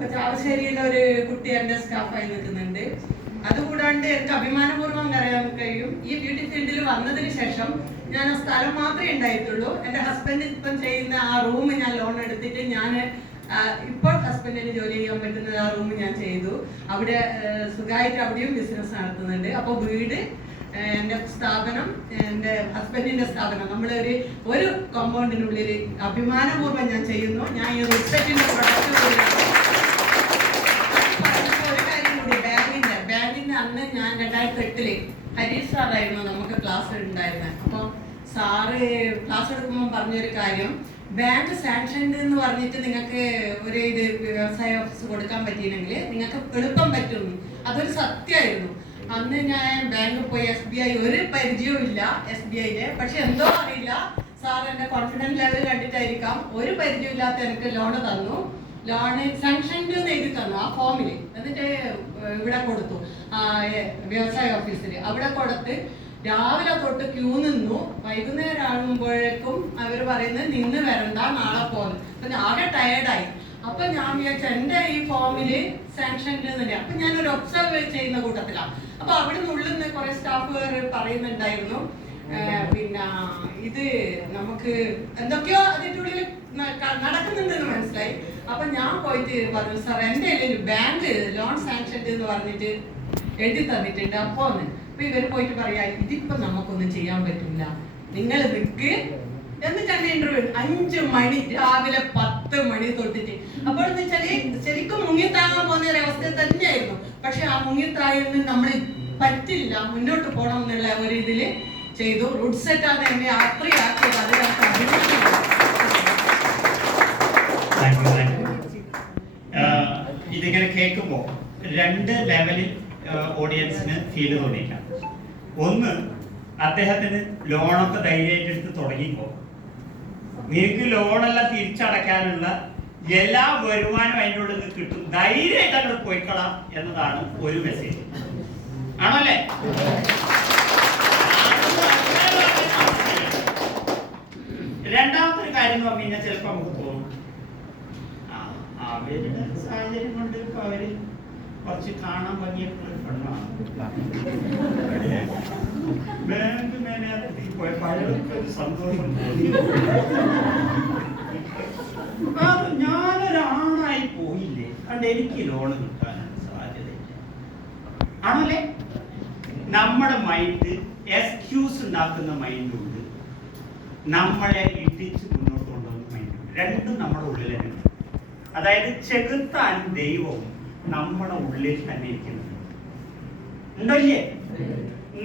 അപ്പൊ ചാവശ്ശേരിയിലെ ഒരു കുട്ടി എന്റെ സ്റ്റാഫായി നിൽക്കുന്നുണ്ട്. അതുകൂടാണ്ട് എനിക്ക് അഭിമാനപൂർവ്വം പറയാൻ കഴിയും, ഈ ബ്യൂട്ടി ഫീൽഡിൽ വന്നതിന് ശേഷം ഞാൻ ആ സ്ഥലം മാത്രമേ ഉണ്ടായിട്ടുള്ളൂ. എന്റെ ഹസ്ബൻഡ് ഇപ്പം ചെയ്യുന്ന ആ റൂം ഞാൻ ലോൺ എടുത്തിട്ട് ഞാൻ ഇപ്പോൾ ഹസ്ബൻഡിന് ജോലി ചെയ്യാൻ പറ്റുന്ന ആ റൂം ഞാൻ ചെയ്തു. അവിടെ സുഖമായിട്ട് അവിടെയും ബിസിനസ് നടത്തുന്നുണ്ട്. അപ്പോൾ വീട്, എൻ്റെ സ്ഥാപനം, എൻ്റെ ഹസ്ബൻഡിന്റെ സ്ഥാപനം, നമ്മളൊരു കോമ്പൗണ്ടിനുള്ളിൽ അഭിമാനപൂർവ്വം ഞാൻ ചെയ്യുന്നു. ഞാൻ ഈ റിസൾട്ടിന്റെ പ്രൊഡക്റ്റ് ഒരു കാര്യം കൂടി, ബാങ്കിന്റെ അന്ന് ഞാൻ 2008 ഹരീഷ് സാറായിരുന്നു നമുക്ക് ക്ലാസ് ഉണ്ടായിരുന്നത്. അപ്പോൾ സാറ് ക്ലാസ് എടുക്കുമ്പോൾ പറഞ്ഞൊരു കാര്യം, ബാങ്ക് സാങ്ഷൻ എന്ന് പറഞ്ഞിട്ട് നിങ്ങൾക്ക് ഒരു വ്യവസായ ഓഫീസ് കൊടുക്കാൻ പറ്റിയില്ലെങ്കിൽ നിങ്ങൾക്ക് എളുപ്പം പറ്റും. അതൊരു സത്യമായിരുന്നു. അന്ന് ഞാൻ ബാങ്കിൽ പോയി, SBI ഒരു പരിചയവും ഇല്ല SBIയിലെ. പക്ഷെ എന്തോ അറിയില്ല, സാർ എന്റെ കോൺഫിഡൻസ് ലെവൽ കണ്ടിട്ടായിരിക്കാം ഒരു പരിചയമില്ലാത്ത എനിക്ക് ലോണ് തന്നു. ലോണ് സാങ്ഷൻഡ് എന്ന് എഴുതി തന്നു ആ ഫോമിൽ. എന്നിട്ട് ഇവിടെ കൊടുത്തു, വ്യവസായ ഓഫീസിൽ. അവിടെ കൊടുത്ത് രാവിലെ തൊട്ട് ക്യൂ നിന്നു. വൈകുന്നേരം ആകുമ്പോഴേക്കും അവർ പറയുന്നത് നിന്ന് വരണ്ട, നാളെ പോകുന്നു. അപ്പൊ ആകെ ടയേർഡായി. അപ്പൊ ഞാൻ വിചാരിച്ചു എന്റെ ഈ ഫോമില് സാങ്ഷൻഡ് എന്നില്ല. അപ്പൊ ഞാനൊരു ഒബ്സർവ് ചെയ്യുന്ന കൂട്ടത്തിലാണ്. അപ്പൊ അവിടെ നിന്ന് ഉള്ളിൽ നിന്ന് കുറെ സ്റ്റാഫുകാർ പറയുന്നുണ്ടായിരുന്നു, പിന്നെ ഇത് നമുക്ക് എന്തൊക്കെയോ അതിൻ്റെ ഉള്ളിൽ നടക്കുന്നുണ്ടെന്ന് മനസ്സിലായി. അപ്പൊ ഞാൻ പോയിട്ട് പറഞ്ഞു, സാർ എന്റെ ബാങ്ക് ലോൺ സാങ്ഷൻ എന്ന് പറഞ്ഞിട്ട് എഴുതി തന്നിട്ടുണ്ട്. അപ്പൊ ഇവര് പോയിട്ട് പറയാ, ഇതിപ്പോ നമുക്കൊന്നും ചെയ്യാൻ പറ്റില്ല, നിങ്ങൾ നിക്ക്. എന്നിട്ട് എന്റെ ഇന്റർവ്യൂ 5 മണി, രാവിലെ 10 മണി തൊട്ടിട്ട്. അപ്പോൾ എന്ന് വെച്ചാല് ശരിക്കും മുങ്ങിത്താങ്ങാൻ പോകുന്ന ഒരു അവസ്ഥ തന്നെയായിരുന്നു. പക്ഷെ ആ മുങ്ങിത്തായെന്ന് നമ്മൾ പറ്റില്ല, മുന്നോട്ട് പോകണം എന്നുള്ള ഒരു ഇതില് ചെയ്തു. റൂട്ട് സെറ്റാണ് എന്നെ യാത്രയാക്കിയത്. ഇതിങ്ങനെ കേൾക്കുമ്പോ 2 ലെവലിൽ ഓഡിയൻസിന് ഫീൽ തോന്നിക്കാം. ഒന്ന്, അദ്ദേഹത്തിന് ലോണൊക്കെ ധൈര്യമായിട്ട് എടുത്ത് തുടങ്ങിപ്പോ നിങ്ങൾക്ക് ലോണെല്ലാം തിരിച്ചടയ്ക്കാനുള്ള എല്ലാ വരുമാനവും അതിൻ്റെ ഉള്ളിൽ നിന്ന് കിട്ടും, ധൈര്യമായിട്ട് അങ്ങോട്ട് പോയിക്കളാം എന്നതാണ് ഒരു മെസ്സേജ്. ആണല്ലേ? രണ്ടാമത്തെ ഒരു കാര്യം എന്ന് പറഞ്ഞു കഴിഞ്ഞാൽ ചിലപ്പോൾ നമുക്ക് തോന്നും, അവരുടെ സാഹചര്യം കൊണ്ട് ഇപ്പൊ അവര് കുറച്ച് കാണാൻ ഭംഗിയൊക്കെ പെണ്ണാണ്, ബാങ്ക് മേനേജത്തിൽ പോയ പഴയൊക്കെ ഒരു സന്തോഷം. അത് ഞാനൊരാണായി പോയില്ലേ, അതുകൊണ്ട് എനിക്ക് ലോണ് കിട്ടാനാണ് സാധ്യതയില്ല. ആണല്ലേ? നമ്മുടെ മൈൻഡ് എക്സ്ക്യൂസ് ഉണ്ടാക്കുന്ന മൈൻഡുണ്ട്, നമ്മളെ ഇടിച്ച് മുന്നോട്ട് കൊണ്ടുവന്ന മൈൻഡുണ്ട്. രണ്ടും നമ്മുടെ ഉള്ളിൽ തന്നെ. അതായത് ചെകുത്താനും ദൈവവും നമ്മുടെ ഉള്ളിൽ തന്നെ ഇരിക്കുന്നുണ്ട്. ഉണ്ടല്ലേ?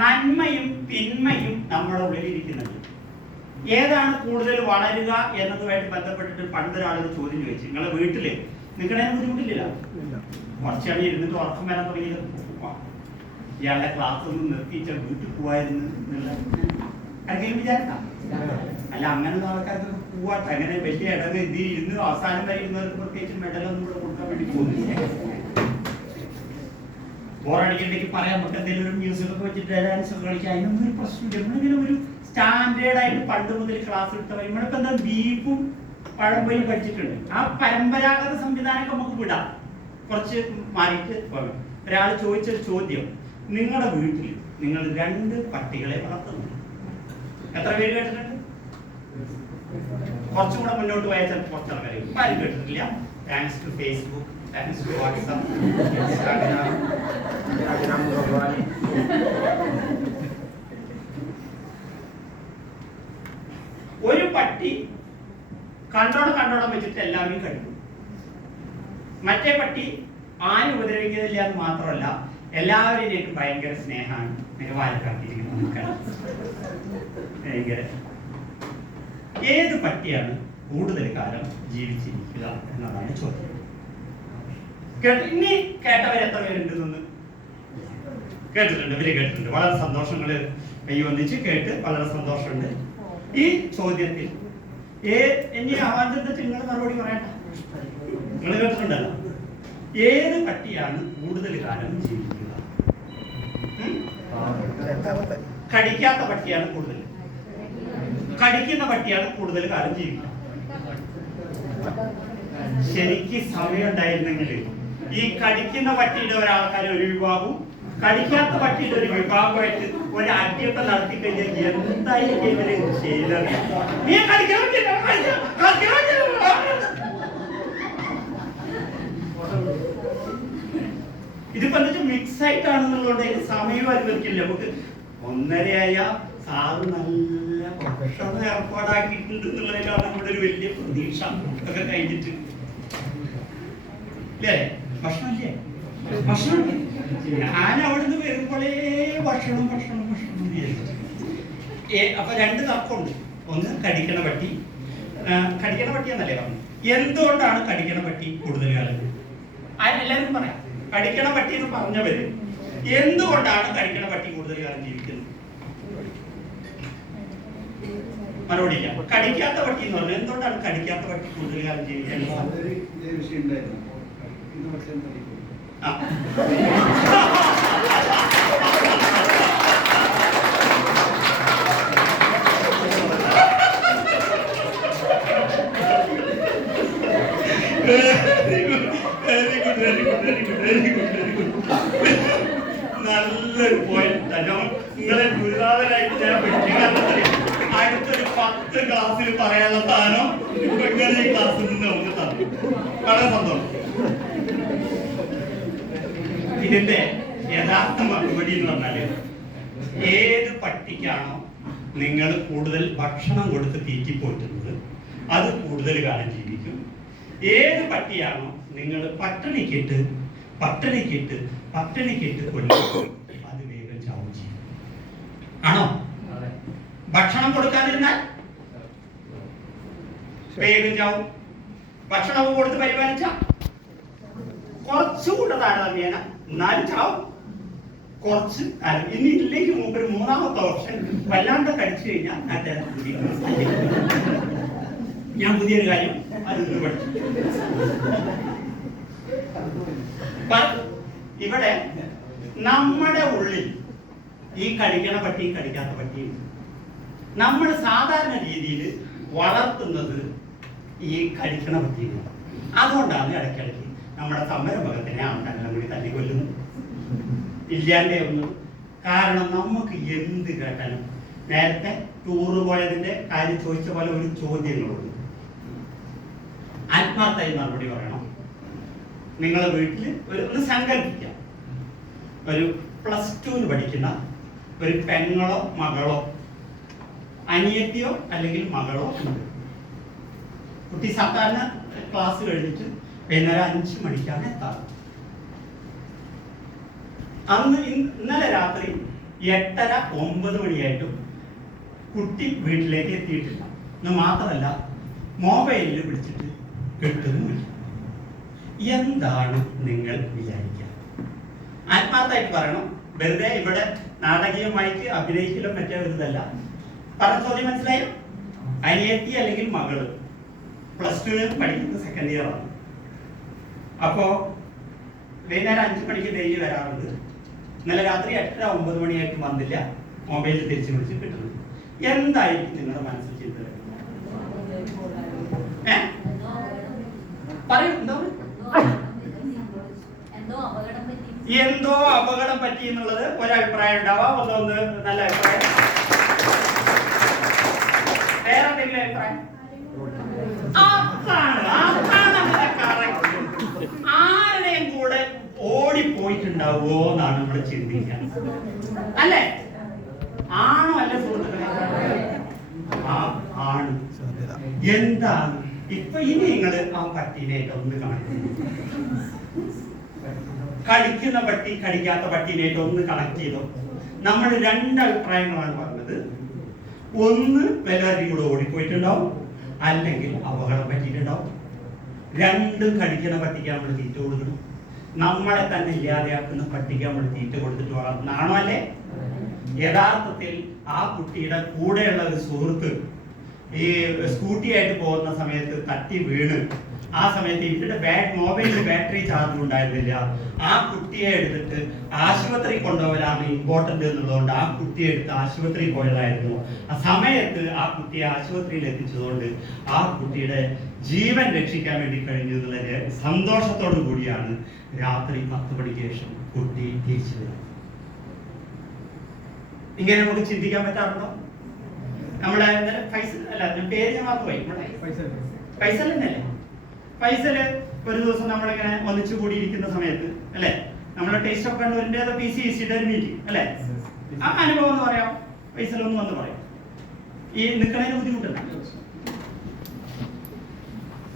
നന്മയും തിന്മയും നമ്മുടെ ഉള്ളിൽ ഇരിക്കുന്നുണ്ട്. ഏതാണ് കൂടുതൽ വളരുക എന്നതുമായിട്ട് ബന്ധപ്പെട്ടിട്ട് പണ്ടൊരാളൊരു ചോദ്യം ചോദിച്ചു, നിങ്ങളെ വീട്ടില് നിങ്ങളതിന് ബുദ്ധിമുട്ടില്ല, കുറച്ചാണ് ഇരുന്നിട്ട് ഉറക്കം വരാൻ തുടങ്ങിയത്, ഇയാളുടെ ക്ലാസ് ഒന്നും നിർത്തിച്ച വീട്ടിൽ പോവായിരുന്നു എന്നുള്ള ആർക്കെങ്കിലും വിചാരിക്കാം? അല്ല, അങ്ങനെയുള്ള ആൾക്കാർക്ക് പോവാട്ടെ. അങ്ങനെ വലിയ ഇടന്ന് ഇത് ഇരുന്ന് അവസാനം വരെ ഇരുന്നവർക്ക് പ്രത്യേകിച്ച് മെഡലൊന്നും കൂടെ കൊടുക്കാൻ വേണ്ടി പോകുന്നില്ല. ബോറടിക്കണ്ടെങ്കിൽ പറയാം, നമുക്ക് എന്തെങ്കിലും ഒരു മ്യൂസിക്കൊക്കെ വെച്ചിട്ട് ഡാൻസ് ഒക്കെ കളിക്കാം, അതിനൊന്നും ഒരു പ്രശ്നമില്ല. നമ്മളിങ്ങനെ ഒരു സ്റ്റാൻഡേർഡ് ആയിട്ട് പണ്ട് മുതൽ ക്ലാസ് എടുത്തവർ നമ്മളിപ്പോ എന്താ ബീഫും പഴംപൊരിയും പഠിച്ചിട്ടുണ്ട്. ആ പരമ്പരാഗത സംവിധാനമൊക്കെ നമുക്ക് വിടാം, കുറച്ച് മാറിയിട്ട് പോകാം. ഒരാൾ ചോദിച്ചൊരു ചോദ്യം, നിങ്ങളുടെ വീട്ടിൽ നിങ്ങൾ 2 പട്ടികളെ വളർത്തുന്നു, എത്ര പേര് കേട്ടിട്ടുണ്ട്? കുറച്ചും കൂടെ മുന്നോട്ട് പോയാൽ ചിലപ്പോൾ കുറച്ച് ആൾക്കാരെ ആരും കേട്ടിട്ടില്ല. Thanks to Facebook, thanks to WhatsApp, Instagram. ഒരു പട്ടി കണ്ടോടം വെച്ചിട്ട് എല്ലാവരും കഴിക്കും. മറ്റേ പട്ടി ആരും ഉപദ്രവിക്കുന്നില്ല എന്ന് മാത്രമല്ല, എല്ലാവരെയും ഭയങ്കര സ്നേഹമാണ്, നിലവാരക്കാട്ടിയിരിക്കുന്നത്. ഭയങ്കര. ഏത് പട്ടിയാണ് കൂടുതൽ കാലം ജീവിച്ചിരിക്കുക എന്നതാണ് ചോദ്യം. ഇനി കേട്ടവർ എത്ര പേരുണ്ടെന്ന് കേട്ടിട്ടുണ്ട്? ഇവര് കേട്ടിട്ടുണ്ട്. വളരെ സന്തോഷങ്ങള് കൈ വന്നിച്ച് കേട്ട് വളരെ സന്തോഷമുണ്ട്. ഈ ചോദ്യത്തിൽ ഇനി ആദ്യത്തെ നിങ്ങൾ മറുപടി പറയട്ടെ. നിങ്ങൾ കേട്ടിട്ടുണ്ടല്ലോ, ഏത് പട്ടിയാണ് കൂടുതൽ കാലം ജീവിക്കുക? കടിക്കാത്ത പട്ടിയാണ് കൂടുതൽ, കടിക്കുന്ന പട്ടിയാണ് കൂടുതൽ കാലം ജീവിക്കുക. ശരിക്ക് സമയം ഉണ്ടായിരുന്നെങ്കിൽ ഈ കടിക്കുന്ന പട്ടിയുടെ ഒരാൾക്കാരെ ഒരു വിഭാഗവും കടിക്കാത്ത പട്ടിയുടെ ഒരു വിഭാഗമായിട്ട് ഒരു അടിയൊക്കെ നടത്തി കഴിഞ്ഞാൽ എന്തായിരിക്കും ഇവര് ചെയ്തത്? നീ കടിക്കാൻ പറ്റില്ല, ഇതിപ്പോ എന്താ മിക്സ് ആയിട്ടാണെന്നുള്ളത് സമയം അനുവദിക്കില്ല. നമുക്ക് 1:30 സാറ് നല്ല ഭക്ഷണം ഏർപ്പാടാക്കിയിട്ടുണ്ട് എന്നുള്ളതിലാണ് നമ്മുടെ ഒരു വലിയ പ്രതീക്ഷ. ഒക്കെ കഴിഞ്ഞിട്ട് അല്ലേ ഭക്ഷണമില്ലേ? ഭക്ഷണം ഞാൻ അവിടുന്ന് വരുമ്പോഴേ ഭക്ഷണം അപ്പൊ 2 തർക്കമുണ്ട്. ഒന്ന് കടിക്കണ പട്ടി എന്നല്ലേ പറഞ്ഞു. എന്തുകൊണ്ടാണ് കടിക്കണ പട്ടി കൂടുതൽ കാലം? എല്ലാവരും പറയാം കടിക്കണ പട്ടി എന്ന് പറഞ്ഞവര് എന്തുകൊണ്ടാണ് കടിക്കണ പട്ടി കൂടുതൽ കാലം ജീവിക്കുന്നത്? മറുപടിയില്ല. കടിക്കാത്ത പട്ടി എന്ന് പറഞ്ഞാൽ എന്തുകൊണ്ടാണ് കടിക്കാത്ത പട്ടി കൂടുതൽ കാലം ജീവിക്കുന്നത്? നല്ലൊരു പോയിന്റ്. നിങ്ങളെ ഗുരുനാഥനായിട്ട് ഞാൻ അടുത്തൊരു 10 ക്ലാസ്സിൽ പറയാനുള്ള സാധനം ഇപ്പൊ ഇങ്ങനെ ഈ ക്ലാസ്സിൽ നിന്ന് നമുക്ക് തന്നു. വളരെ സന്തോഷം. ഇതിന്റെ യഥാർത്ഥ മറുപടി എന്ന് പറഞ്ഞാല് ഏത് പട്ടിക്കാണോ നിങ്ങൾ കൂടുതൽ ഭക്ഷണം കൊടുത്ത് തീറ്റിപ്പോറ്റുന്നത് അത് കൂടുതൽ കാലം ജീവിക്കും. ഏത് പട്ടിയാണോ നിങ്ങൾ പട്ടിണിക്കിട്ട് കൊല്ലും അത് വേഗം ചാവും ചെയ്യും. ആണോ? ഭക്ഷണം കൊടുക്കാതിരുന്നാൽ വേഗം ചാവും. ഭക്ഷണം കൊടുത്ത് പരിപാലിച്ച കുറച്ചുകൂടെ താഴെ എന്നാലും ചാവും. കുറച്ച് ഇനി ഇല്ലെങ്കിൽ മൂപ്പര് 3ാമത്തെ ഓപ്ഷൻ വല്ലാണ്ട് കടിച്ചു കഴിഞ്ഞാൽ ഞാൻ പുതിയൊരു കാര്യം അത് പഠിച്ചു. ഇവിടെ നമ്മുടെ ഉള്ളിൽ ഈ കടിക്കണ പട്ടിയും കടിക്കാത്ത പട്ടിയും നമ്മൾ സാധാരണ രീതിയിൽ വളർത്തുന്നത് ഈ കടിക്കണ പട്ടിയാണ്. അതുകൊണ്ടാണ് ഇടയ്ക്കിടയ്ക്ക് നമ്മുടെ സമരമകത്തിനെ ആൾക്കാരെല്ലാം കൂടി തല്ലിക്കൊല്ലുന്നു, ഇല്ലാണ്ടാവുന്നു. കാരണം നമുക്ക് എന്ത് കേട്ടാലും നേരത്തെ ടൂറ് പോയതിന്റെ കാര്യം ചോദിച്ച പോലെ ഒരു ചോദ്യങ്ങളുണ്ട്. ആത്മാർത്ഥമായി മറുപടി പറയണം. നിങ്ങളെ വീട്ടിൽ ഒന്ന് സങ്കല്പിക്കാം, ഒരു +2 പഠിക്കുന്ന ഒരു പെങ്ങളോ മകളോ അനിയത്തിയോ അല്ലെങ്കിൽ മകളോ ഉണ്ട്. കുട്ടി സാധാരണ ക്ലാസ് കഴിഞ്ഞിട്ട് വൈകുന്നേരം 5 മണിക്കാണ് എത്താറ്. ഇന്നലെ രാത്രി 8:30-9 മണിയായിട്ടും കുട്ടി വീട്ടിലേക്ക് എത്തിയിട്ടില്ല. എന്ന് മാത്രമല്ല മൊബൈലിൽ വിളിച്ചിട്ട് കിട്ടുന്നുമില്ല. എന്താണ് നിങ്ങൾ വിചാരിക്കുക? ആത്മാർത്ഥമായിട്ട് പറയണം. വെറുതെ ഇവിടെ നാടകീയമായിട്ട് അഭിനയിക്കലും മറ്റേ ഒരിതല്ല. പറഞ്ഞ ചോദ്യം മനസ്സിലായോ? അനിയത്തി അല്ലെങ്കിൽ മകള് +2 പഠിക്കുന്ന 2nd ഇയർ ആണ്. അപ്പോ വൈകുന്നേരം 5 മണിക്ക് ഡെയിലി വരാറുണ്ട്. ഇന്നലെ രാത്രി 8:30-9 മണിയായിട്ട് വന്നില്ല. മൊബൈലിൽ തിരിച്ചു വിളിച്ച് കിട്ടുന്നത്. എന്തായിരിക്കും നിങ്ങളുടെ മനസ്സിൽ ചെയ്തത്? പറയൂ. എന്തോ അപകടം പറ്റി എന്നുള്ളത് ഒരഭിപ്രായം ഉണ്ടാവാം. ഒന്ന് നല്ല അഭിപ്രായം. വേറെ എന്തെങ്കിലും അഭിപ്രായം? ആരുടെയും കൂടെ ഓടിപ്പോയിട്ടുണ്ടാവോ എന്നാണ് നമ്മൾ ചിന്തിക്കുക. അല്ലേ? ആണോ? അല്ല സുഹൃത്തുക്കളെ, ആണ്. എന്താണ് ഇപ്പൊ ഇനി നിങ്ങള് ആ പട്ടീനായിട്ട് ഒന്ന് കാണിക്കുന്നു. കടിക്കുന്ന പട്ടി കടിക്കാത്ത പട്ടീനായിട്ട് ഒന്ന് കണക്ട് ചെയ്തോ. നമ്മൾ 2 അഭിപ്രായങ്ങളാണ് പറഞ്ഞത്. ഒന്ന് വല്ലവരും കൂടെ ഓടിപ്പോയിട്ടുണ്ടാവും, അല്ലെങ്കിൽ അപകടം പറ്റിയിട്ടുണ്ടാവും. 2 കടിക്കുന്ന പട്ടിക്ക് നമ്മൾ തീറ്റ കൊടുക്കണം. നമ്മളെ തന്നെ ഇല്ലാതെയാക്കുന്ന പട്ടിക്ക് നമ്മൾ തീറ്റ കൊടുത്തിട്ട് വളർത്തുന്നതാണോ? അല്ലേ? യഥാർത്ഥത്തിൽ ആ കുട്ടിയുടെ കൂടെയുള്ള ഒരു സുഹൃത്ത് ഈ സ്കൂട്ടി ആയിട്ട് പോകുന്ന സമയത്ത് തട്ടി വീണ് ആ സമയത്ത് ഇവരുടെ മൊബൈലിൽ ബാറ്ററി ചാർജ് ഉണ്ടായിരുന്നില്ല. ആ കുട്ടിയെ എടുത്തിട്ട് ആശുപത്രി കൊണ്ടുപോകലാണ് ഇമ്പോർട്ടന്റ് എന്നുള്ളതുകൊണ്ട് ആ കുട്ടിയെ എടുത്ത് ആശുപത്രി പോയതായിരുന്നു. ആ സമയത്ത് ആ കുട്ടിയെ ആശുപത്രിയിൽ എത്തിച്ചതുകൊണ്ട് ആ കുട്ടിയുടെ ജീവൻ രക്ഷിക്കാൻ വേണ്ടി കഴിഞ്ഞു എന്നുള്ള സന്തോഷത്തോടു കൂടിയാണ് രാത്രി 10 മണിക്ക് ശേഷം കുട്ടി തിരിച്ചു വരുന്നത്. ഇങ്ങനെ നമുക്ക് ചിന്തിക്കാൻ പറ്റാറുണ്ടോ? നമ്മുടെ ഫൈസൽ അല്ല, പേര് ഞാൻ മറന്നുപോയി. ഫൈസൽ തന്നെയല്ലേ? ഫൈസല് ഒരു ദിവസം നമ്മളിങ്ങനെ ഒന്നിച്ചു കൂടിയിരിക്കുന്ന സമയത്ത് അല്ലെ, നമ്മുടെ ടേസ്റ്റ് ഓഫ് കണ്ണൂരിന്റെ PCEC-യുടെ ഒരു മീറ്റിംഗ് അല്ലെ, ആ അനുഭവം എന്ന് പറയാം. ഫൈസൽ ഒന്ന് വന്ന് പറയാം. ഈ നിൽക്കണതിന് ബുദ്ധിമുട്ടുണ്ട്.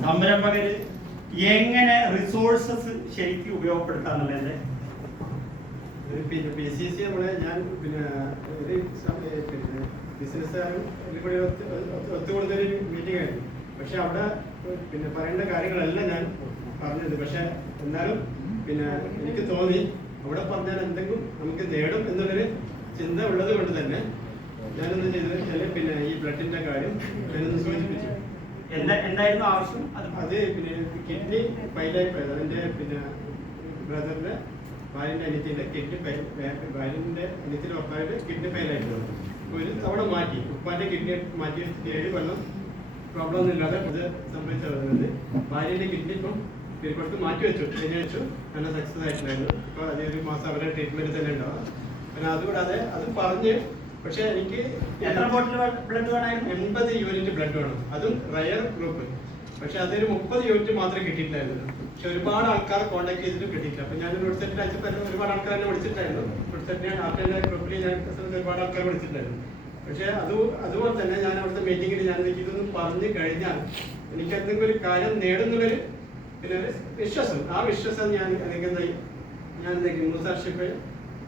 സംരംഭകര് എങ്ങനെ റിസോഴ്സസ് ശരിക്കും ഉപയോഗപ്പെടുത്താന്നുള്ളത് പിന്നെ PCEC നമ്മളെ ഞാൻ പിന്നെ ഒരു ബിസിനസ്സുകാരും കൂടി ഒത്തുകൊടുത്തൊരു മീറ്റിംഗ് ആയിരുന്നു. പക്ഷെ അവിടെ പിന്നെ പറയേണ്ട കാര്യങ്ങളെല്ലാം ഞാൻ പറഞ്ഞത്. പക്ഷെ എന്നാലും പിന്നെ എനിക്ക് തോന്നി അവിടെ പറഞ്ഞാൽ എന്തെങ്കിലും നമുക്ക് നേടും എന്നുള്ളൊരു ചിന്ത ഉള്ളത് കൊണ്ട് തന്നെ ഞാനെന്ത് ചെയ്തത് വെച്ചാൽ പിന്നെ ഈ ബ്ലഡിന്റെ കാര്യം ഞാനൊന്ന് സൂചിപ്പിച്ചു. എന്തായിരുന്നു ആവശ്യം? അത് പിന്നെ കിഡ്നി ഫെയിലായി പോയത്. അതിന്റെ പിന്നെ ബ്രദറിന്റെ ഭാര്യന്റെ അനിയത്തിന്റെ കിഡ്നി ഭാര്യന്റെ അനിയത്തിന്റെ ഉപ്പായുടെ കിഡ്നി ഫെയിലായിട്ട് ഒരു തവണ മാറ്റി. ഉപ്പാന്റെ കിഡ്നി മാറ്റി 7 കൊല്ലം പ്രോബ്ലം ഒന്നും ഇല്ലാതെ ഇത് സംഭവിച്ചത്. ഭാര്യന്റെ കിഡ്നി ഇപ്പം കൊടുത്ത് മാറ്റി വെച്ചു, വെച്ചു നല്ല സക്സസ് ആയിട്ടുണ്ടായിരുന്നു. ഇപ്പൊ അതേ 1 മാസം അവരുടെ ട്രീറ്റ്മെന്റ് തന്നെ ഉണ്ടാവും. പിന്നെ അതുകൂടാതെ അത് പറഞ്ഞ്, പക്ഷെ എനിക്ക് എത്ര ബോട്ടിൽ ബ്ലഡ് വേണമായിരുന്നു? 80 യൂണിറ്റ് ബ്ലഡ് വേണം, അതും റയർ ഗ്രൂപ്പ്. പക്ഷെ അതൊരു 30 യൂണിറ്റ് മാത്രമേ കിട്ടിയിട്ടുണ്ടായിരുന്നു. പക്ഷെ ഒരുപാട് ആൾക്കാർ കോൺടാക്ട് ചെയ്തിട്ട് കിട്ടിയില്ല. അപ്പൊ ഞാൻ വെബ്സൈറ്റിൽ അയച്ചപ്പോൾ ഒരുപാട് ആൾക്കാർ എന്നെ വിളിച്ചിട്ടായിരുന്നു. വെബ്സൈറ്റിൽ ആർട്ടിന്റെ ഗ്രൂപ്പിൽ ഞാൻ ഒരുപാട് ആൾക്കാർ വിളിച്ചിട്ടുണ്ടായിരുന്നു. പക്ഷെ അതുപോലെ തന്നെ ഞാൻ അവിടുത്തെ മീറ്റിങ്ങിൽ ഞാൻ ഇതൊന്നും പറഞ്ഞു കഴിഞ്ഞാൽ എനിക്ക് എന്തെങ്കിലും ഒരു കാര്യം നേടുന്നുള്ളൊരു പിന്നെ വിശ്വാസം, ആ വിശ്വാസം ഞാൻ എന്തായി മുസാർഷിപ്പ്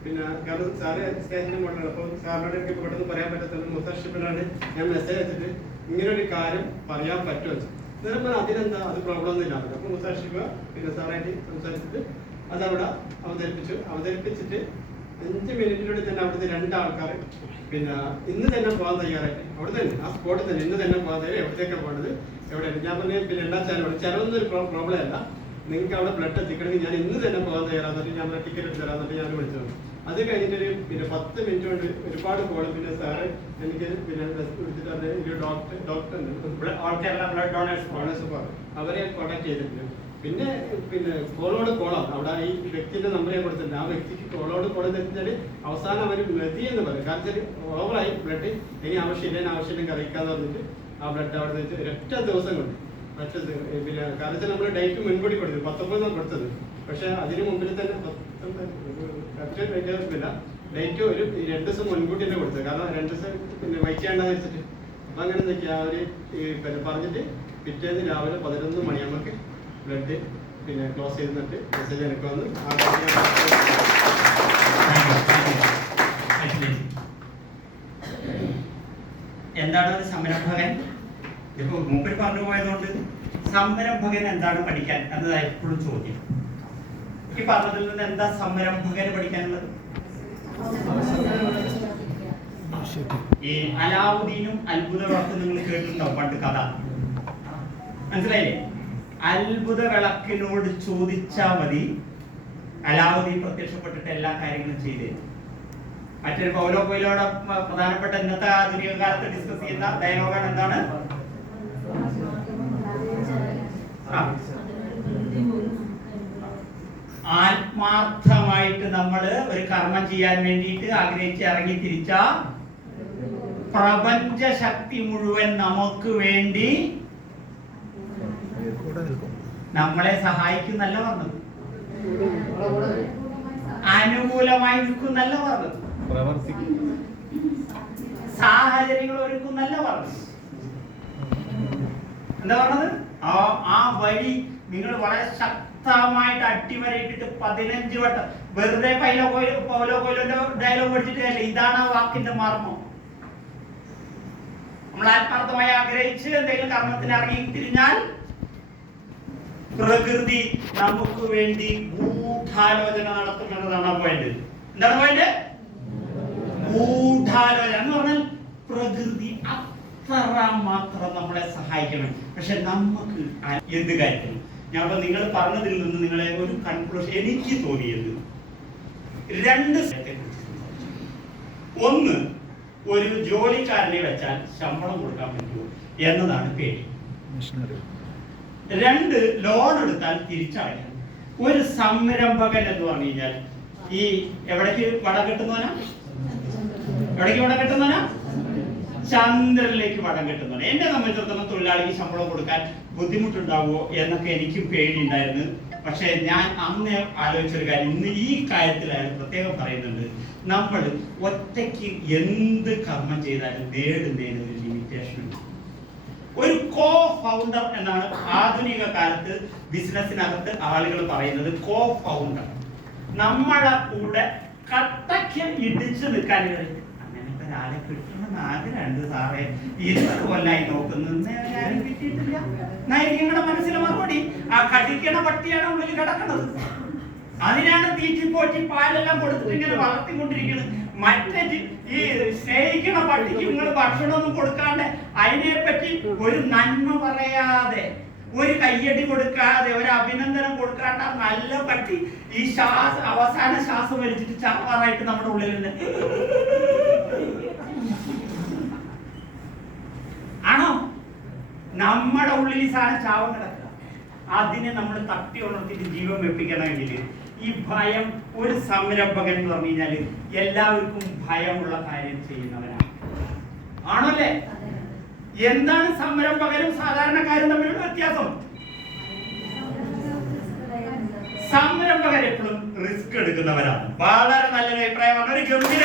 പിന്നെ കാരണം സാറ് സ്റ്റേജിന്റെ മുകളിലാണ്. അപ്പോൾ സാറിനോട് എനിക്ക് പെട്ടെന്ന് പറയാൻ പറ്റാത്തത് മുസാർഷിപ്പിനാണ് ഞാൻ മെസ്സേജ് അയച്ചിട്ട് ഇങ്ങനെ ഒരു കാര്യം പറയാൻ പറ്റുമോ അന്നേരം അതിനെന്താ, അത് പ്രോബ്ലം ഒന്നും ഇല്ല. അപ്പൊ മുസാർഷിപ്പ് പിന്നെ സാറായിട്ട് സംസാരിച്ചിട്ട് അതവിടെ അവതരിപ്പിച്ചിട്ട് 5 മിനിറ്റിലൂടെ തന്നെ അവിടുത്തെ 2 ആൾക്കാർ പിന്നെ ഇന്ന് തന്നെ പോകാൻ തയ്യാറായിട്ട് അവിടെ തന്നെ ആ സ്പോട്ടിൽ തന്നെ ഇന്ന് തന്നെ പോകാൻ തയ്യാറായി. എവിടത്തേക്കാണ് പോകേണ്ടത്, എവിടെയാണ് ഞാൻ പറഞ്ഞ പിന്നെ എല്ലാ ചിലവൊന്നും ഒരു പ്രോബ്ലം അല്ല, നിങ്ങൾക്ക് അവിടെ ബ്ലഡ് എത്തിക്കണമെങ്കിൽ ഞാൻ ഇന്ന് തന്നെ പോകാൻ തയ്യാറാന്നിട്ട് ഞാൻ ടിക്കറ്റ് എടുത്ത് തരാന്നിട്ട് ഞാൻ വിളിച്ചത്. അത് കഴിഞ്ഞിട്ടൊരു പിന്നെ 10 മിനിറ്റ് കൊണ്ട് ഒരുപാട് കോള് പിന്നെ സാറ് എനിക്ക് പിന്നെ വിളിച്ചിട്ട് ഒരു ഡോക്ടർ അവരെ കോൺടാക്ട് ചെയ്തിട്ടുണ്ട്. പിന്നെ കോളാണ് അവിടെ ഈ വ്യക്തിന്റെ നമ്പർ ഞാൻ കൊടുത്തിട്ടുണ്ട്. ആ വ്യക്തിക്ക് കോളോട് വെച്ചാൽ അവസാനം അവർ മതി എന്ന് പറയും. കാരണം വെച്ചാൽ ഓവറായി ബ്ലഡ് ഇനി ആവശ്യമില്ലെങ്കിൽ അറിയിക്കാന്ന് പറഞ്ഞിട്ട് ആ ബ്ലഡ് അവിടെ വെച്ച് ഒരൊറ്റ ദിവസം കൊണ്ട് പിന്നെ കാരണം വെച്ചാൽ നമ്മൾ ഡേറ്റ് മുൻകൂടി കൊടുത്തത് 19 കൊടുത്തത്. പക്ഷെ അതിന് മുമ്പിൽ തന്നെ ഡേറ്റ് ഒരു 2 ദിവസം മുൻകൂട്ടി തന്നെ കൊടുത്തത്. കാരണം 2 ദിവസം പിന്നെ വെയിറ്റ് ചെയ്യേണ്ടെന്ന് വെച്ചിട്ട്. അപ്പൊ അങ്ങനെ എന്തൊക്കെയാ അവര് പിന്നെ പറഞ്ഞിട്ട് പിറ്റേന്ന് രാവിലെ 11 മണിയാകുമ്പോൾ ബ്ലഡ് പിന്നെ ക്ലോസ് ചെയ്തിട്ട് മെസ്സേജ് എനിക്ക് വന്ന് എന്താണ് ഒരു സംരംഭകൻ? ഇപ്പൊ മൂപ്പര് പറഞ്ഞു പോയതുകൊണ്ട് സംരംഭകൻ എന്താണ് പഠിക്കാൻ എന്നതാണ് എപ്പോഴും ചോദ്യം. ഈ പറഞ്ഞതിൽ നിന്ന് എന്താ സംരംഭകന് പഠിക്കാനുള്ളത്? ഈ അലാവുദ്ദീനും അത്ഭുത വിളക്കും നിങ്ങൾ കേട്ടിട്ടുണ്ടാവും പണ്ട് കഥ, മനസ്സിലായില്ലേ? അത്ഭുത വിളക്കിനോട് ചോദിച്ചാൽ മതി, അലാവുദ്ദീൻ പ്രത്യക്ഷപ്പെട്ടിട്ട് എല്ലാ കാര്യങ്ങളും ചെയ്തു. മറ്റൊരു പൗലോ കൊയ്ലോയുടെ പ്രധാനപ്പെട്ട ഇന്നത്തെ ആധുനിക കാലത്ത് ഡിസ്കസ് ചെയ്യുന്ന ഡയലോഗാണ് എന്താണ്? ആത്മാർത്ഥമായിട്ട് നമ്മൾ ഒരു കർമ്മം ചെയ്യാൻ വേണ്ടിയിട്ട് ആഗ്രഹിച്ച് ഇറങ്ങി തിരിച്ച പ്രപഞ്ച ശക്തി മുഴുവൻ നമുക്ക് വേണ്ടി നമ്മളെ സഹായിക്കുന്നല്ല പറഞ്ഞത്, അനുകൂലമായി നിൽക്കുന്നല്ല പറഞ്ഞത്, സാഹചര്യങ്ങൾ ഒരുക്കുന്നല്ല പറഞ്ഞത്. എന്താ പറഞ്ഞത്? ആ വഴി നിങ്ങൾ വളരെ ശക്തമായിട്ട് അട്ടിമറിയിട്ടിട്ട് 15 വട്ടം വെറുതെ പൗലോ കൊയ്ലോന്റെ ഡയലോഗ് പഠിച്ചിട്ട് അല്ല. ഇതാണ് ആ വാക്കിന്റെ മർമ്മം. നമ്മൾ ആത്മാർത്ഥമായി ആഗ്രഹിച്ച് എന്തെങ്കിലും കർമ്മത്തിന് ഇറങ്ങി തിരിഞ്ഞാൽ പ്രകൃതി നമുക്ക് വേണ്ടി ഗൂഢാലോചന നടത്തുമെന്നതാണ് പോയിന്റ്. എന്താണ് പോയിന്റ്? ഗൂഢാലോചന എന്ന് പറഞ്ഞാൽ പ്രകൃതി അത്ര മാത്രം നമ്മളെ സഹായിക്കണം. പക്ഷെ നമുക്ക് എന്ത് കാര്യത്തിലും ഞാൻ നിങ്ങൾ പറഞ്ഞതിൽ നിന്ന് നിങ്ങളെ ഒരു കൺക്ലൂഷൻ എനിക്ക് തോന്നിയത് രണ്ട് സ്ഥലത്തെ കുറിച്ച് സംസാരിച്ചു. ഒന്ന്, ഒരു ജോലിക്കാരനെ വെച്ചാൽ ശമ്പളം കൊടുക്കാൻ പറ്റുമോ എന്നതാണ് പേടി. രണ്ട്, ലോൺ എടുത്താൽ തിരിച്ചടയ്ക്കാൻ. ഒരു സംരംഭകൻ എന്ന് പറഞ്ഞു കഴിഞ്ഞാൽ ഈ എവിടേക്ക് വടം കെട്ടുന്നവനാ? എവിടേക്ക് വടം കെട്ടുന്നവനാ? ചന്ദ്രനിലേക്ക് വടം കെട്ടുന്നവൻ. എന്നെ സംബന്ധിച്ചിടത്തോളം തൊഴിലാളിക്ക് ശമ്പളം കൊടുക്കാൻ ബുദ്ധിമുട്ടുണ്ടാവുമോ എന്നൊക്കെ എനിക്കും പേടിയുണ്ടായിരുന്നു. പക്ഷെ ഞാൻ അന്ന് ആലോചിച്ചൊരു കാര്യം, ഇന്ന് ഈ കാര്യത്തിലായാലും പ്രത്യേകം പറയുന്നുണ്ട്, നമ്മൾ ഒറ്റയ്ക്ക് എന്ത് കർമ്മം ചെയ്താലും നേടുന്നതിന് ഒരു ലിമിറ്റേഷൻ ഉണ്ട്. ഒരു കോ ഫൗണ്ടർ എന്നാണ് ആധുനിക കാലത്ത് ബിസിനസ്സിനകത്ത് ആളുകൾ പറയുന്നത്. കോ ഫൗണ്ടർ നമ്മളെ കൂടെ കട്ടയ്ക്ക് ഇടിച്ചു നിൽക്കാൻ കഴിയും. അങ്ങനത്തെ ഒരാളെ കിട്ടണമെന്ന് ആഗ്രഹമുണ്ട് സാറേ. 20 കൊല്ലായി നോക്കുന്നത് ആരും കിട്ടിയിട്ടില്ല. നിങ്ങളുടെ മനസ്സിലെ മറുപടി ആ കടിക്കണ പട്ടിയാണ് ഉള്ളിൽ കിടക്കുന്നത്. അതിനാണ് തീറ്റിപ്പോറ്റി പാലെല്ലാം കൊടുത്തിട്ട് ഇങ്ങനെ വളർത്തിക്കൊണ്ടിരിക്കുന്നത്. മറ്റേ ഈ സ്നേഹിക്കണ പട്ടിക്ക് നിങ്ങൾ ഭക്ഷണമൊന്നും കൊടുക്കാണ്ട് അതിനെപ്പറ്റി ഒരു നന്മ പറയാതെ, ഒരു കയ്യടി കൊടുക്കാതെ, ഒരു അഭിനന്ദനം കൊടുക്കാണ്ട് ആ നല്ല പട്ടി ഈ അവസാന ശ്വാസം വലിച്ചിട്ട് ചാവാറായിട്ട് നമ്മുടെ ഉള്ളിലുണ്ട്. ആണോ? നമ്മുടെ ഉള്ളിൽ ഈ സാധനം ചാവം കിടക്കുക. അതിനെ നമ്മൾ തട്ടി ഉണർത്തിട്ട് ജീവൻ വെപ്പിക്കണമെങ്കിൽ ഈ ഭയം, ഒരു സംരംഭകൻ എന്ന് പറഞ്ഞു കഴിഞ്ഞാൽ എല്ലാവർക്കും ഭയമുള്ള കാര്യം ചെയ്യുന്നവനാണ്. ആണല്ലേ? എന്താണ് സംരംഭകരും സാധാരണക്കാരും തമ്മിലുള്ള വ്യത്യാസം? സംരംഭകർ എപ്പോഴും റിസ്ക് എടുക്കുന്നവരാണ്. വളരെ നല്ലൊരു അഭിപ്രായമാണ്. ഒരു ഗംഭീര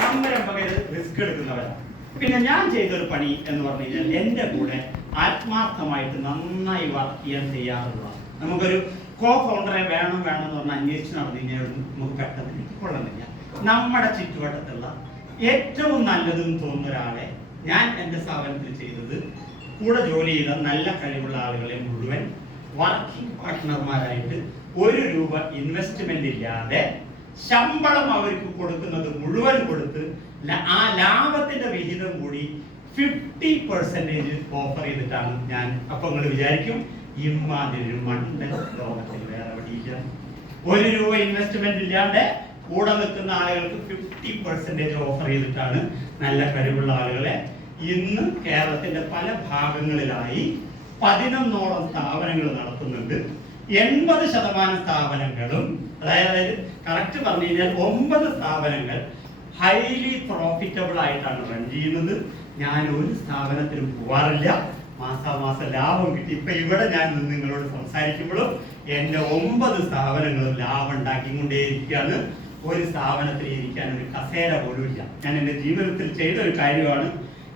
സംരംഭകർ റിസ്ക് എടുക്കുന്നവരാണ്. പിന്നെ ഞാൻ ചെയ്തൊരു പണി എന്ന് പറഞ്ഞു കഴിഞ്ഞാൽ എന്റെ കൂടെ ആത്മാർത്ഥമായിട്ട് നന്നായി വർക്ക് ചെയ്യാൻ തയ്യാറുള്ള, നമുക്കൊരു കോ ഫൗണ്ടറെ വേണം എന്ന് പറഞ്ഞാൽ അന്വേഷിച്ച് നടന്നു കഴിഞ്ഞാൽ നമുക്ക് പെട്ടെന്ന് കൊള്ളുന്നില്ല. നമ്മുടെ ചുറ്റുവട്ടത്തുള്ള ഏറ്റവും നല്ലതെന്ന് തോന്നുന്ന ഒരാളെ ഞാൻ എൻ്റെ സ്ഥാപനത്തിൽ ചെയ്തത്, കൂടെ ജോലി ചെയ്ത നല്ല കഴിവുള്ള ആളുകളെ മുഴുവൻ വർക്കിംഗ് പാർട്ട്ണർമാരായിട്ട് 1 രൂപ ഇൻവെസ്റ്റ്മെന്റ് ഇല്ലാതെ ശമ്പളം അവർക്ക് കൊടുക്കുന്നത് മുഴുവൻ കൊടുത്ത് ആ ലാഭത്തിന്റെ വിഹിതം കൂടി 50% ഓഫർ ചെയ്തിട്ടാണ് ഞാൻ. അപ്പൊ നിങ്ങൾ വിചാരിക്കും ഇമ്മാതിരി മണ്ടൻ ലോകത്തിൽ വേറെ എവിടെയില്ല. 1 രൂപ ഇൻവെസ്റ്റ്മെന്റ് ഇല്ലാണ്ട് കൂടെ നിൽക്കുന്ന ആളുകൾക്ക് 50% ഓഫർ ചെയ്തിട്ടാണ് നല്ല കഴിവുള്ള ആളുകളെ ഇന്ന് കേരളത്തിന്റെ പല ഭാഗങ്ങളിലായി 11ഓളം സ്ഥാപനങ്ങൾ നടത്തുന്നുണ്ട്. 80% സ്ഥാപനങ്ങളും, അതായത് കറക്റ്റ് പറഞ്ഞു കഴിഞ്ഞാൽ 9 സ്ഥാപനങ്ങൾ ഹൈലി പ്രോഫിറ്റബിൾ ആയിട്ടാണ് റൺ ചെയ്യുന്നത്. ഞാൻ ഒരു സ്ഥാപനത്തിലും പോവാറില്ല. മാസാമാസം ലാഭം കിട്ടി. ഇപ്പൊ ഇവിടെ ഞാൻ നിങ്ങളോട് സംസാരിക്കുമ്പോഴും എന്റെ 9 സ്ഥാപനങ്ങളും ലാഭം ഉണ്ടാക്കിക്കൊണ്ടേയിരിക്കുകയാണ്. ഒരു സ്ഥാപനത്തിൽ ഇരിക്കാൻ ഒരു കസേര പോലും ഇല്ല. ഞാൻ എൻ്റെ ജീവിതത്തിൽ ചെയ്ത ഒരു കാര്യമാണ്.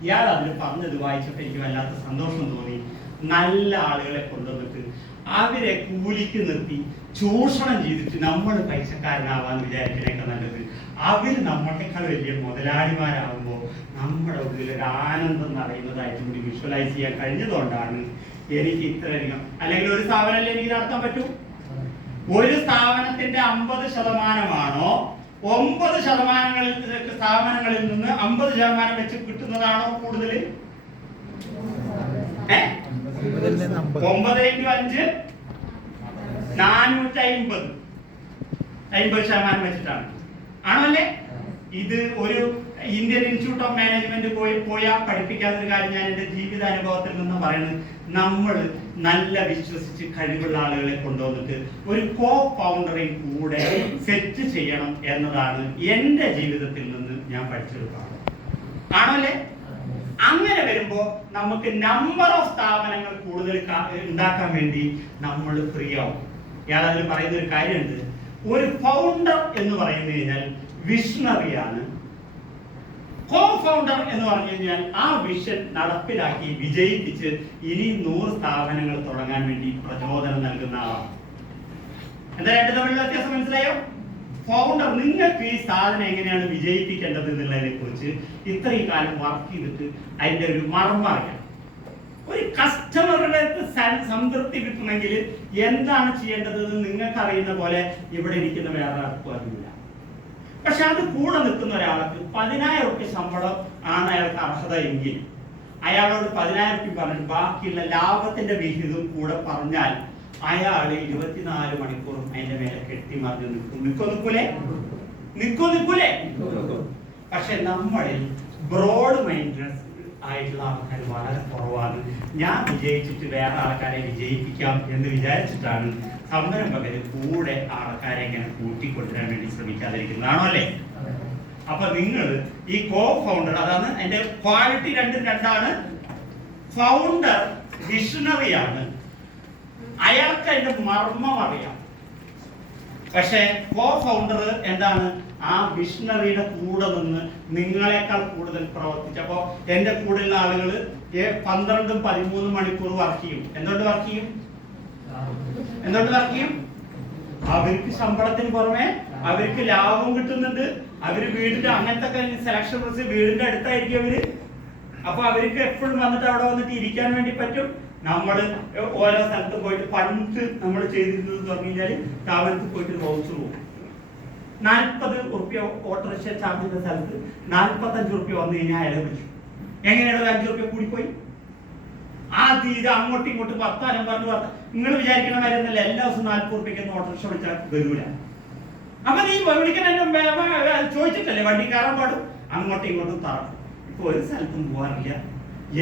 ഇയാൾ അതിൽ പറഞ്ഞത് വായിച്ചപ്പോൾ എനിക്ക് വല്ലാത്ത സന്തോഷം തോന്നി. നല്ല ആളുകളെ കൊണ്ടുവന്നിട്ട് അവരെ കൂലിക്ക് നിർത്തി ചൂഷണം ചെയ്തിട്ട് നമ്മൾ പൈസക്കാരനാവാന്ന് വിചാരിക്കുന്നതിനേക്കാൾ നല്ലത് അവർ നമ്മളെക്കാൾ വലിയ മുതലാളിമാരാകുമ്പോൾ നമ്മുടെ ഉള്ളിൽ ഒരു ആനന്ദം നിറയുന്നതായിട്ട് കൂടി വിഷ്വലൈസ് ചെയ്യാൻ കഴിഞ്ഞതുകൊണ്ടാണ് എനിക്ക് ഇത്രയധികം. അല്ലെങ്കിൽ ഒരു സ്ഥാപനമല്ലേ എനിക്ക് നടത്താൻ പറ്റൂ? ഒരു സ്ഥാപനത്തിന്റെ 50%ആണോ 9 സ്ഥാപനങ്ങളിൽ നിന്ന് 50% വെച്ച് കിട്ടുന്നതാണോ കൂടുതൽ? 9 × 5 450 50% വെച്ചിട്ടാണ്. ആണോ അല്ലേ? ഇത് ഒരു ഇന്ത്യൻ ഇൻസ്റ്റിറ്റ്യൂട്ട് ഓഫ് മാനേജ്മെന്റ് പോയാൽ പഠിപ്പിക്കാത്തൊരു കാര്യം ഞാൻ എൻ്റെ ജീവിതാനുഭവത്തിൽ നിന്ന് പറയുന്നത്. നമ്മൾ നല്ല വിശ്വസിച്ച് കഴിവുള്ള ആളുകളെ കൊണ്ടുവന്നിട്ട് ഒരു കോ ഫൗണ്ടറെ കൂടെ സെറ്റ് ചെയ്യണം എന്നതാണ് എൻ്റെ ജീവിതത്തിൽ നിന്ന് ഞാൻ പഠിച്ചെടുക്കുന്നത്. ആണോ അല്ലേ? അങ്ങനെ വരുമ്പോ നമുക്ക് നമ്പർ ഓഫ് സ്ഥാപനങ്ങൾ കൂടുതൽ ഉണ്ടാക്കാൻ വേണ്ടി നമ്മൾ ഫ്രീ ആവും. ഇയാൾ അതിൽ പറയുന്ന ഒരു കാര്യമുണ്ട്. ഒരു ഫൗണ്ടർ എന്ന് പറയുന്നത് കഴിഞ്ഞാൽ വിഷണറിയാണ്. കോ ഫൗണ്ടർ എന്ന് പറഞ്ഞു കഴിഞ്ഞാൽ ആ വിഷൻ നടപ്പിലാക്കി വിജയിപ്പിച്ച് ഇനി 100 സ്ഥാപനങ്ങൾ തുടങ്ങാൻ വേണ്ടി പ്രചോദനം നൽകുന്ന ആളാണ്. എന്താ രണ്ട് തമ്മിലുള്ള വ്യത്യാസം മനസ്സിലായോ? ഫൗണ്ടർ നിങ്ങൾക്ക് ഈ സാധനം എങ്ങനെയാണ് വിജയിപ്പിക്കേണ്ടത് എന്നുള്ളതിനെ കുറിച്ച് ഇത്രയും കാലം വർക്ക് ചെയ്തിട്ട് അതിന്റെ ഒരു മർമ്മം അറിയാം. ഒരു കസ്റ്റമറുടെ സംതൃപ്തി കിട്ടണമെങ്കിൽ എന്താണ് ചെയ്യേണ്ടതെന്ന് നിങ്ങൾക്ക് അറിയുന്ന പോലെ ഇവിടെ ഇരിക്കുന്ന വേറെ ആർക്കും അറിയില്ല. പക്ഷെ അത് കൂടെ നിൽക്കുന്ന ഒരാൾക്ക് 10,000 ശമ്പളം ആണ് അയാൾക്ക് അർഹത എങ്കിൽ അയാളോട് 10,000 പറഞ്ഞിട്ട് ബാക്കിയുള്ള ലാഭത്തിന്റെ വിഹിതം കൂടെ പറഞ്ഞാൽ അയാൾ 24 മണിക്കൂറും അതിന്റെ മേലെ കെട്ടിമറിഞ്ഞ് നിൽക്കൂലേ? പക്ഷെ നമ്മളിൽ ബ്രോഡ് മൈൻഡ്നെസ് ആയിട്ടുള്ള ആൾക്കാർ വളരെ കുറവാണ്. ഞാൻ വിജയിച്ചിട്ട് വേറെ ആൾക്കാരെ വിജയിപ്പിക്കാം എന്ന് വിചാരിച്ചിട്ടാണ് സംരംഭകർ കൂടെ ആൾക്കാരെ ഇങ്ങനെ കൂട്ടിക്കൊണ്ടുവരാൻ വേണ്ടി ശ്രമിക്കാതിരിക്കുന്നതാണോ അല്ലേ? അപ്പൊ നിങ്ങൾ ഈ കോ ഫൗണ്ടർ, അതാണ് അതിന്റെ ക്വാളിറ്റി രണ്ടാണ്. ഫൗണ്ടർ വിഷണറിയാണ്, അയാൾക്ക് അതിന്റെ മർമ്മം അറിയാം. പക്ഷെ കോ ഫൗണ്ടർ എന്താണ്? ആ വിഷണറിയുടെ കൂടെ നിന്ന് നിങ്ങളെക്കാൾ കൂടുതൽ പ്രവർത്തിച്ചപ്പോ എന്റെ കൂടെയുള്ള ആളുകൾ 12-13 മണിക്കൂർ വർക്ക് ചെയ്യും. എന്തുകൊണ്ട് വർക്ക് ചെയ്യും? അവർക്ക് ശമ്പളത്തിന് പുറമെ അവർക്ക് ലാഭം കിട്ടുന്നുണ്ട്. അവര് വീടിന്റെ അങ്ങനത്തെ സെലക്ഷൻ പ്രൊസീജർ വീടിന്റെ അടുത്തായിരിക്കും അവര്. അപ്പൊ അവർക്ക് എപ്പോഴും വന്നിട്ട് അവിടെ വന്നിട്ട് ഇരിക്കാൻ വേണ്ടി പറ്റും. നമ്മൾ ഓരോ സ്ഥലത്ത് പോയിട്ട് പണ്ട് നമ്മൾ ചെയ്തിരുന്നത് പറഞ്ഞു കഴിഞ്ഞാല് താമരത്ത് പോയിട്ട് റോസ് പോകും. 40 ഉറുപ്പ്യ ഓട്ടോറിക്ഷ ചാർജിന്റെ സ്ഥലത്ത് 45 ഉറുപ്പ്യ വന്നു കഴിഞ്ഞാൽ അയാളെ വിളിച്ചു. എങ്ങനെയാണ് 5 ഉറുപ്പ്യ കൂടിപ്പോയി? ഇത് അങ്ങോട്ടും ഇങ്ങോട്ടും വർത്താനം പറഞ്ഞു നിങ്ങൾ വിചാരിക്കണ കാര്യമൊന്നുമല്ല. എല്ലാ ദിവസവും 40 ഉറുപ്പ്യക്കൊന്നും ഓട്ടോറിക്ഷ വിളിച്ചാൽ വരൂല. അപ്പൊ നീ വിളിക്കണ ചോദിച്ചിട്ടല്ലേ വണ്ടി കയറാൻ പാടും. അങ്ങോട്ടും ഇങ്ങോട്ടും തറക്കും. ഇപ്പൊ ഒരു സ്ഥലത്തും പോകാറില്ല.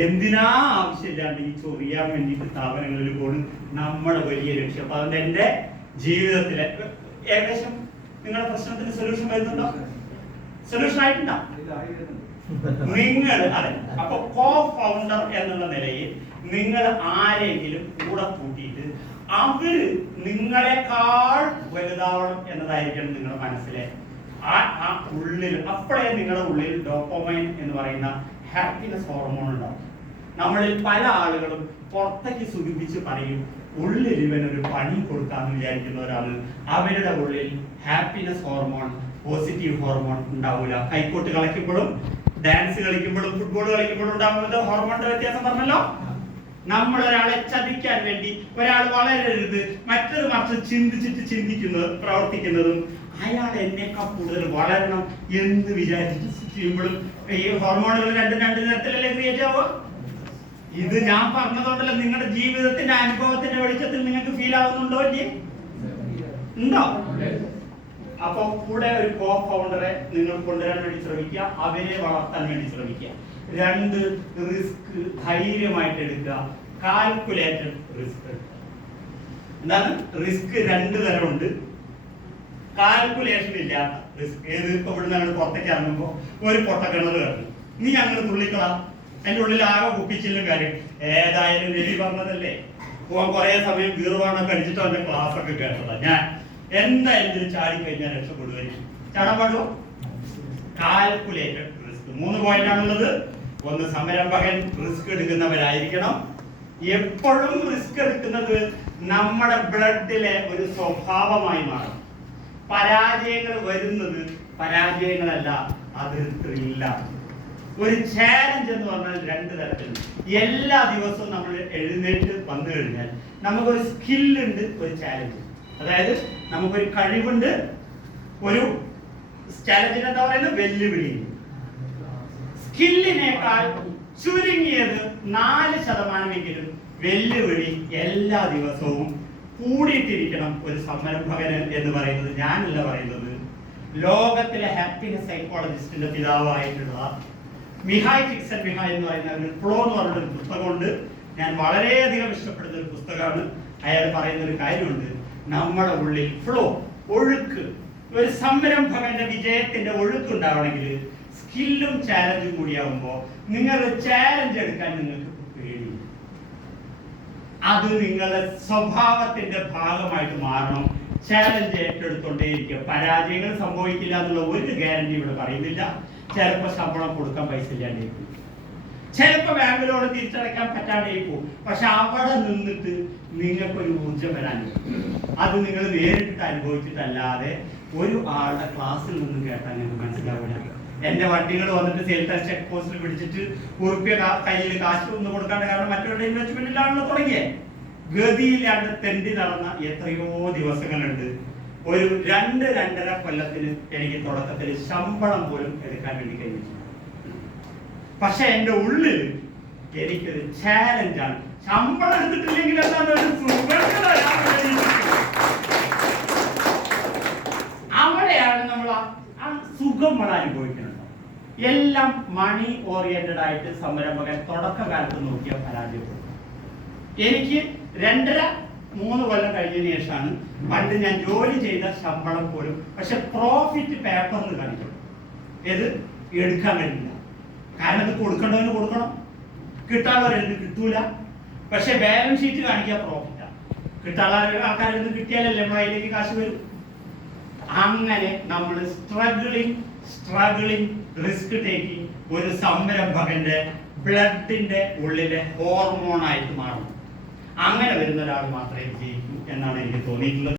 എന്തിനാ ആവശ്യമില്ലാണ്ട് ഈ ചൊറിയാൻ വേണ്ടിയിട്ട് സ്ഥാപനങ്ങളിൽ പോലും നമ്മുടെ വലിയ ലക്ഷ്യം. അപ്പൊ അതുകൊണ്ട് എന്റെ ജീവിതത്തിലെ ഏകദേശം നിങ്ങളുടെ പ്രശ്നത്തിന് സൊല്യൂഷൻ വരുന്നുണ്ടോ? സൊല്യൂഷൻ ആയിട്ടുണ്ടോ? നിങ്ങൾ അതെ. അപ്പൊ കോ ഫൗണ്ടർ എന്നുള്ള നിലയിൽ നിങ്ങൾ ആരെങ്കിലും കൂടെ കൂട്ടിയിട്ട് അവര് നിങ്ങളെക്കാൾ വലുതാവണം എന്നതായിരിക്കണം നിങ്ങളുടെ മനസ്സിലെ ആ ഉള്ളിൽ. അപ്പോഴേ നിങ്ങളുടെ ഉള്ളിൽ ഡോപാമൈൻ എന്ന് പറയുന്ന ഹാപ്പിനെസ് ഹോർമോൺ ഉണ്ടാവും. നമ്മളിൽ പല ആളുകളും പുറത്തേക്ക് സുഖിപ്പിച്ച് പറയും ഉള്ളിൽ ഇവനൊരു പണി കൊടുക്കാന്ന് വിചാരിക്കുന്നവരാണ്. അവരുടെ ഉള്ളിൽ ഹാപ്പിനെസ് ഹോർമോൺ, പോസിറ്റീവ് ഹോർമോൺ ഉണ്ടാവില്ല. കൈക്കോട്ട് കളിക്കുമ്പോഴും ഡാൻസ് കളിക്കുമ്പോഴും ഫുട്ബോൾ കളിക്കുമ്പോഴും ഉണ്ടാകുന്നത് ഹോർമോണിന്റെ വ്യത്യാസം പറഞ്ഞല്ലോ. നമ്മൾ ഒരാളെ ചതിക്കാൻ വേണ്ടി ഒരാൾ വളരരുത്, മറ്റൊരു മറിച്ച് ചിന്തിക്കുന്നതും പ്രവർത്തിക്കുന്നതും അയാൾ എന്നേക്കാൾ കൂടുതൽ വളരണം എന്ന് വിചാരിച്ചിട്ട് ചെയ്യുമ്പോഴും ഈ ഹോർമോണുകൾ രണ്ട് തരത്തിലല്ലേ ക്രിയേറ്റ് ആവുക. ഇത് ഞാൻ പറഞ്ഞതുകൊണ്ടല്ല, നിങ്ങളുടെ ജീവിതത്തിന്റെ അനുഭവത്തിന്റെ വെളിച്ചത്തിൽ നിങ്ങൾക്ക് ഫീൽ ആവുന്നുണ്ടോ ഇല്ലേ? ഉണ്ടോ? അപ്പൊ കൂടെ ഒരു കോ ഫൗണ്ടറെ നിങ്ങൾ കൊണ്ടുവരാൻ വേണ്ടി ശ്രമിക്കുക, അവരെ വളർത്താൻ വേണ്ടി ശ്രമിക്കുക. 2 റിസ്ക് ധൈര്യമായിട്ട് എടുക്കുക. Calculated risk. എന്താണ് റിസ്ക്? 2 തരമുണ്ട്. കാൽക്കുലേഷൻ ഇല്ലാത്ത റിസ്ക്. ഏത്? ഇപ്പൊ ഇവിടെ ഞങ്ങൾ പുറത്തേക്ക് ഇറങ്ങുമ്പോ ഒരു പൊട്ടക്കിണർ കയറുന്നു, നീ ഞങ്ങൾ തുള്ളിക്കളാം, അതിന്റെ ഉള്ളിൽ ആകെ കുപ്പിച്ചില്ലും കാര്യം. ഏതായാലും രവി പറഞ്ഞതല്ലേ, പോകാൻ കുറെ സമയം ഗീർവാണൊക്കെ അടിച്ചിട്ട് അവന്റെ ക്ലാസ് ഒക്കെ കേട്ടതാ. ഞാൻ എന്തായാലും ഇതിൽ ചാടി കഴിഞ്ഞാൽ രക്ഷപ്പെടുകയും ചാടാൻ പാടുമോ? Calculated risk. 3 പോയിന്റാണുള്ളത്. 1, സംരംഭകൻ റിസ്ക് എടുക്കുന്നവരായിരിക്കണം. എപ്പോഴും റിസ്ക് എടുക്കുന്നത് നമ്മുടെ ബ്ലഡിലെ ഒരു സ്വഭാവമായി മാറും. പരാജയങ്ങൾ വരുന്നത് പരാജയങ്ങളല്ല, അതൊരു ത്രില്ലാണ്. ഒരു ചാലഞ്ച് എന്ന് പറഞ്ഞാൽ 2 തരത്തിലുണ്ട്. എല്ലാ ദിവസവും നമ്മൾ എഴുന്നേറ്റ് വന്നു കഴിഞ്ഞാൽ നമുക്കൊരു സ്കില്ലുണ്ട്, ഒരു ചാലഞ്ച്. അതായത് നമുക്കൊരു കഴിവുണ്ട്, ഒരു ചാലഞ്ചിന് എന്താ പറയുന്നത്? വെല്ലുവിളി. സ്കില്ലിനേക്കാൾ ചുരുങ്ങിയത് 4% വെല്ലുവിളി എല്ലാ ദിവസവും കൂടിയിട്ടിരിക്കണം ഒരു സംരംഭകന് എന്ന് പറയുന്നത് ഞാനല്ല പറയുന്നത്. ലോകത്തിലെ ഹാപ്പിനെസ് സൈക്കോളജിസ്റ്റിന്റെ പിതാവായിട്ടുള്ള മിഹായ് സിക്സൺമിഹായ് എന്ന് പറയുന്ന ഒരു ഫ്ലോ എന്ന് പറഞ്ഞൊരു പുസ്തകമുണ്ട്. ഞാൻ വളരെയധികം ഇഷ്ടപ്പെടുന്ന ഒരു പുസ്തകമാണ്. അയാൾ പറയുന്ന ഒരു കാര്യമുണ്ട്, നമ്മുടെ ഉള്ളിൽ ഫ്ലോ, ഒഴുക്ക്. ഒരു സംരംഭകന്റെ വിജയത്തിന്റെ ഒഴുക്ക് ഉണ്ടാവണമെങ്കിൽ സ്കില്ലും ചാലഞ്ചും കൂടിയാവുമ്പോൾ നിങ്ങളുടെ ചാലഞ്ച് എടുക്കാൻ നിങ്ങൾക്ക് പേടിയില്ല. അത് നിങ്ങളുടെ സ്വഭാവത്തിന്റെ ഭാഗമായിട്ട് മാറണം. ചാലഞ്ച് ഏറ്റെടുത്തോണ്ടേയിരിക്കുക. പരാജയങ്ങൾ സംഭവിക്കില്ല എന്നുള്ള ഒരു ഗ്യാരണ്ടി ഇവിടെ പറയുന്നില്ല. ചിലപ്പോൾ ശമ്പളം കൊടുക്കാൻ പൈസ ഇല്ലാണ്ടേ പോകും, ചിലപ്പോൾ ബാങ്ക് ലോൺ തിരിച്ചടയ്ക്കാൻ പറ്റാണ്ടേ പോകും. പക്ഷെ അവിടെ നിന്നിട്ട് നിങ്ങൾക്കൊരു ഊർജം വരാനില്ല. അത് നിങ്ങൾ നേരിട്ട് അനുഭവിച്ചിട്ടല്ലാതെ ഒരു ആളുടെ ക്ലാസ്സിൽ നിന്നും കേട്ടാൽ നിങ്ങൾക്ക് മനസ്സിലാവില്ല. എന്റെ വണ്ടികൾ വന്നിട്ട് സെയിൽസ് ചെക്ക് പോസ്റ്റിൽ പിടിച്ചിട്ട് ഉറുപ്പ്യ കയ്യിൽ കാശ് ഒന്നും കൊടുക്കാണ്ട്, കാരണം മറ്റവരുടെ ഇൻവെസ്റ്റ്മെന്റിലാണല്ലോ തുടങ്ങിയേ. ഗതിയില്ലാണ്ട് തെണ്ടി നടന്ന എത്രയോ ദിവസങ്ങളുണ്ട്. ഒരു 2-2.5 കൊല്ലത്തിന് എനിക്ക് തുടക്കത്തിൽ ശമ്പളം പോലും എടുക്കാൻ വേണ്ടി കഴിഞ്ഞു. പക്ഷെ എൻ്റെ ഉള്ളിൽ എനിക്കൊരു ചാലഞ്ചാണ്. ശമ്പളം എടുത്തിട്ടില്ലെങ്കിൽ എന്താണ് ഒരു അവിടെയാണ് നമ്മൾ ആ സുഖം നമ്മൾ അനുഭവിക്കുന്നത്. എല്ലാം മണി ഓറിയന്റഡ് ആയിട്ട് സംരംഭകൻ തുടക്കകാലത്ത് നോക്കിയാൽ പരാജയപ്പെടും. എനിക്ക് 2.5-3 കൊല്ലം കഴിഞ്ഞതിന് ശേഷമാണ് പണ്ട് ഞാൻ ജോലി ചെയ്ത ശമ്പളം പോലും പക്ഷെ പ്രോഫിറ്റ് പേപ്പറിൽ കാണിക്കണം. ഏത് എടുക്കാൻ കഴിയില്ല. കാരണം ഇത് കൊടുക്കേണ്ടവന് കൊടുക്കണം, കിട്ടാനുള്ളവരെന്ത് കിട്ടൂല. പക്ഷെ ബാലൻസ് ഷീറ്റ് കാണിക്കാൻ പ്രോഫിറ്റാണ്. കിട്ടാനുള്ള ആൾക്കാരെന്ത് കിട്ടിയാലല്ലേ നമ്മൾ അതിലേക്ക് കാശ് വരും. അങ്ങനെ നമ്മൾ സ്ട്രഗിളിങ് റിസ്ക് ടേക്കിംഗ് ഒരു സംരംഭകന്റെ ബ്ലഡിന്റെ ഉള്ളിലെ ഹോർമോണായിട്ട് മാറും. അങ്ങനെ വരുന്ന ഒരാൾ മാത്രമേ വിജയിക്കൂ എന്നാണ് എനിക്ക് തോന്നിയിട്ടുള്ളത്.